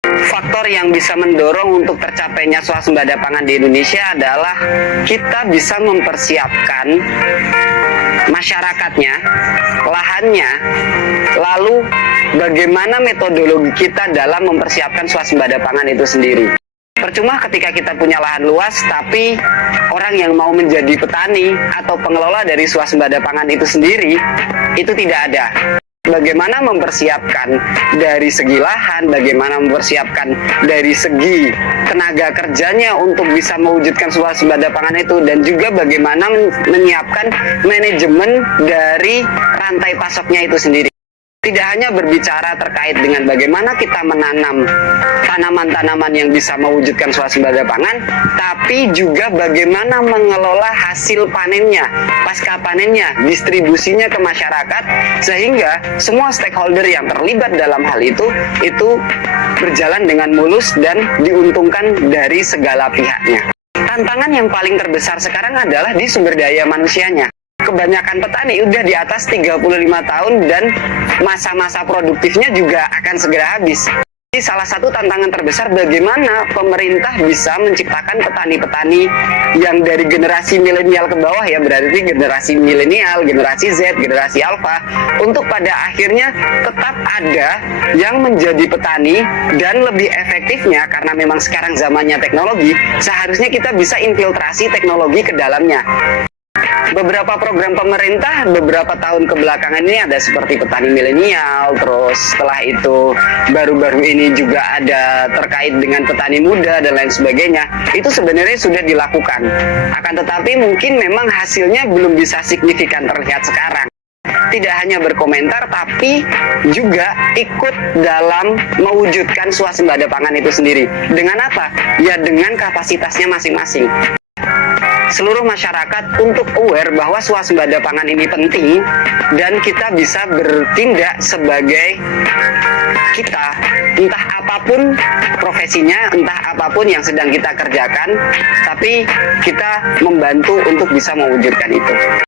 Faktor yang bisa mendorong untuk tercapainya swasembada pangan di Indonesia adalah kita bisa mempersiapkan masyarakatnya, lahannya, lalu bagaimana metodologi kita dalam mempersiapkan swasembada pangan itu sendiri. Percuma ketika kita punya lahan luas, tapi orang yang mau menjadi petani atau pengelola dari swasembada pangan itu sendiri, itu tidak ada. Bagaimana mempersiapkan dari segi lahan, bagaimana mempersiapkan dari segi tenaga kerjanya untuk bisa mewujudkan swasembada pangan itu, dan juga bagaimana menyiapkan manajemen dari rantai pasoknya itu sendiri. Tidak hanya berbicara terkait dengan bagaimana kita menanam tanaman-tanaman yang bisa mewujudkan swasembada pangan, tapi juga bagaimana mengelola hasil panennya, pasca panennya, distribusinya ke masyarakat, sehingga semua stakeholder yang terlibat dalam hal itu berjalan dengan mulus dan diuntungkan dari segala pihaknya. Tantangan yang paling terbesar sekarang adalah di sumber daya manusianya. Kebanyakan petani udah di atas 35 tahun dan masa-masa produktifnya juga akan segera habis. Jadi salah satu tantangan terbesar bagaimana pemerintah bisa menciptakan petani-petani yang dari generasi milenial ke bawah, ya berarti generasi milenial, generasi Z, generasi Alpha, untuk pada akhirnya tetap ada yang menjadi petani, dan lebih efektifnya karena memang sekarang zamannya teknologi, seharusnya kita bisa infiltrasi teknologi ke dalamnya. Beberapa program pemerintah beberapa tahun kebelakangan ini ada seperti petani milenial, terus setelah itu baru-baru ini juga ada terkait dengan petani muda dan lain sebagainya. Itu sebenarnya sudah dilakukan. Akan tetapi mungkin memang hasilnya belum bisa signifikan terlihat sekarang. Tidak hanya berkomentar, tapi juga ikut dalam mewujudkan swasembada pangan itu sendiri. Dengan apa? Ya dengan kapasitasnya masing-masing. Seluruh masyarakat untuk aware bahwa swasembada pangan ini penting, dan kita bisa bertindak sebagai kita, entah apapun profesinya, entah apapun yang sedang kita kerjakan, tapi kita membantu untuk bisa mewujudkan itu.